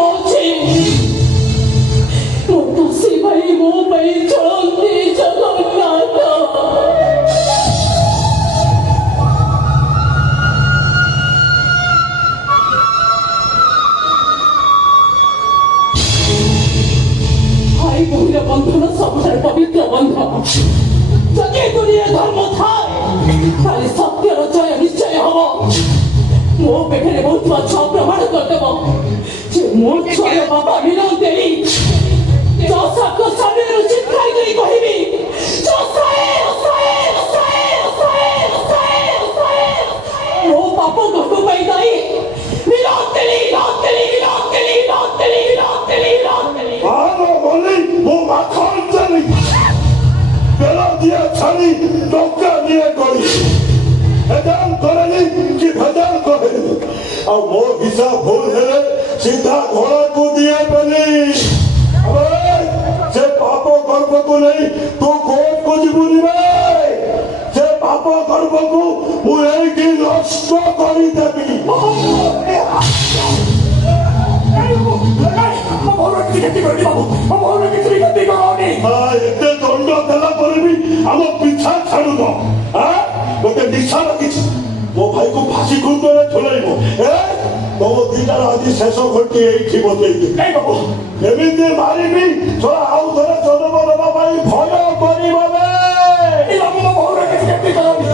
କହୁଛି ମୋ ଦାସୀ ଭାଇ ମୋ ପାଇଁ ଚଳନ୍ତି ଜଗନ୍ନାଥ। भाई भूल बंधन सबुठार पवित्र बंधन जदि दुनिया धर्म थाए ताले सत्यर जय निश्चय हम मो पेटे बहुत छुआ प्रमाण करदेव जे मो छुआ बाबा मिलन देई चौसा को सामने चित्राई देई कहबी चौसाए मो पापा को पाई दाई मिलन देली आनो बोली वो माखन चली बेला दिया छानी टोका दिया गई भजन करेनी कि भजन करेनी और मो हिसाब भूल है सीधा घोड़ा को दिए बनी अबे से पापो गर्भ को नहीं तू कोट को जीवनी में से पापो गर्भ को मुझे की नष्ट करी देवी एते दंड देला पर भी हम पीछा छाड़ू दो गोटे निशा रखिछि मो भाई को फांसी कुंडले झुलाइबो तुम दीटार आज शेष घटी एठी बतई नहीं बाबू एमिति मारिबी थोड़ा आउ थोड़ा जन्म देबा भाई भय करिबो बे ई बाबू मो भौर के केति करबी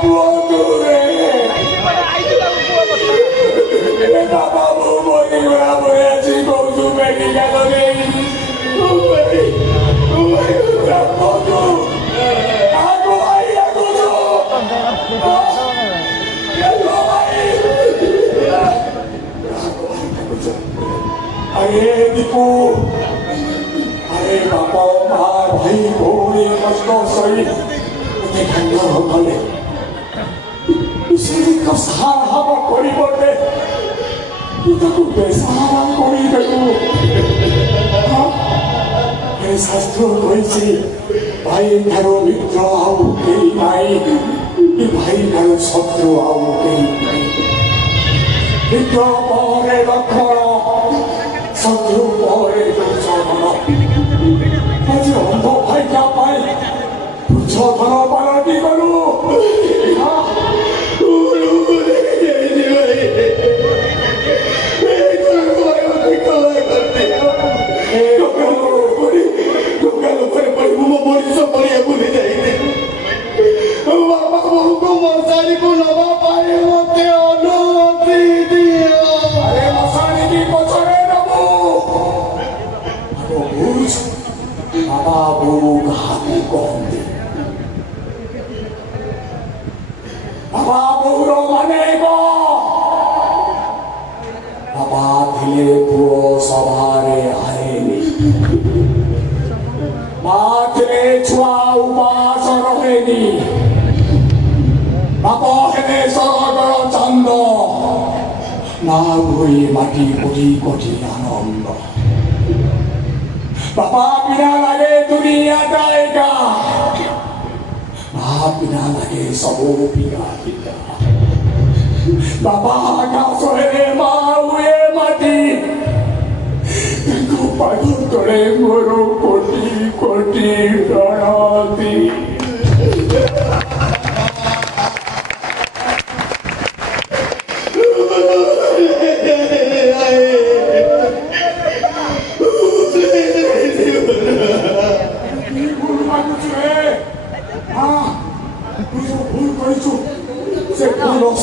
পুয়া দূরে বাবু বলি গোড়া বলেছি বৌদু বেরি গেল রে আরে দীপু আরে বাবা মা ভাই ভৌরে কষ্ট সই খাদ্য সকলে সেদিক সাহায্য কৰিবতে তাকো বেচাৰা কৰি দেবো এই শাস্ত্ৰ কৈছে ভাই ঠাৰু মিত্ৰ আও কেই নাই ভাই ঠাৰু শত্ৰু আও কেই নাই মিত্ৰ পৰে লক্ষণ শত্ৰু পৰে দুৰ্যোধন আজি অন্ধ ভাইকা পাই দুৰ্যোধন পালতি কৰো মাটি কোটি কোটি আনন্দ বাবা বিনা লাগে দুনিয়া জায়গা মা বিনা লাগে সবু বিঘা বিঘা বাবা আকাশে মা উয়ে মাটি পাথর তোলে মরো কোটি কোটি রণতি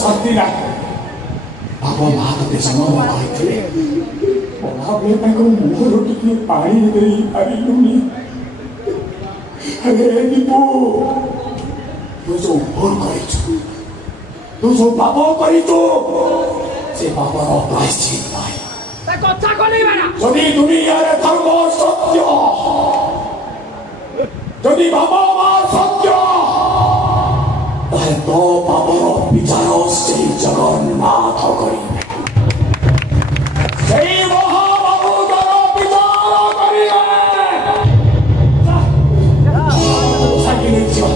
শান্তি নাই বাবা মা তোকে ସମୟ କହିଥିଲେ ଭାବେ ତାଙ୍କ ମୁହଁରୁ ଟିକେ ପାଣି ଦେଇପାରିଲୁନି ଆରେ ଦୀପୁ ତୁ ଯୋଉ ଭୁଲ କରିଛୁ ତୁ ଯୋଉ ପାପ କରିଛୁ ସେ ପାପର ପ୍ରାୟଶ୍ଚିତ ନାହିଁ ଯଦି ଦୁନିଆରେ ଧର୍ମ ସତ୍ୟ ଯଦି ବାବା ମା ସତ୍ୟ ତାହେଲେ ତୋ ପାପର বিচার সেই জগন্নাথ করিবে সেই মহাবাবু তোর বিচার করিবে সাকিনে ছিল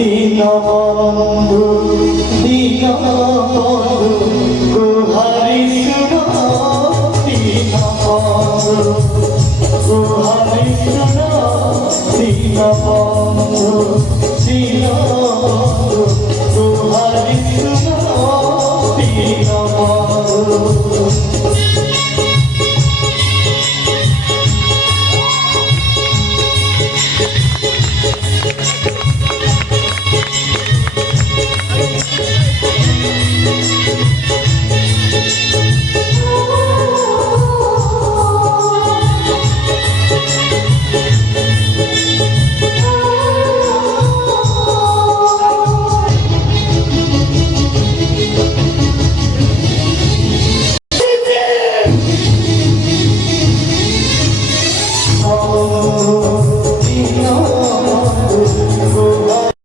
Dino